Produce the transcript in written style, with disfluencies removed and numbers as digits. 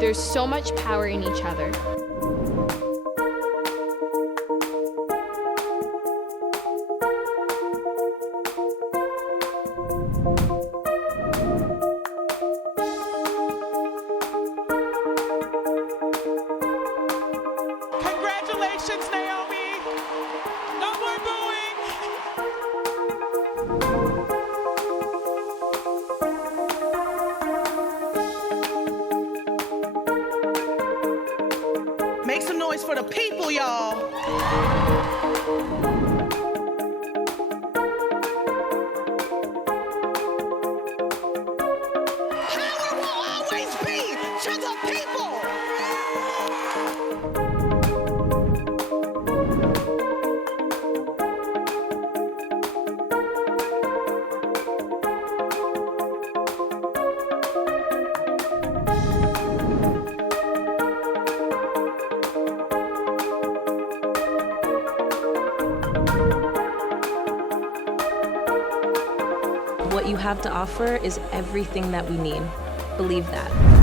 There's so much power in each other. Congratulations, Naomi! No more booing! Make some noise for the people, y'all! Power will always be to the people! What you have to offer is everything that we need. Believe that.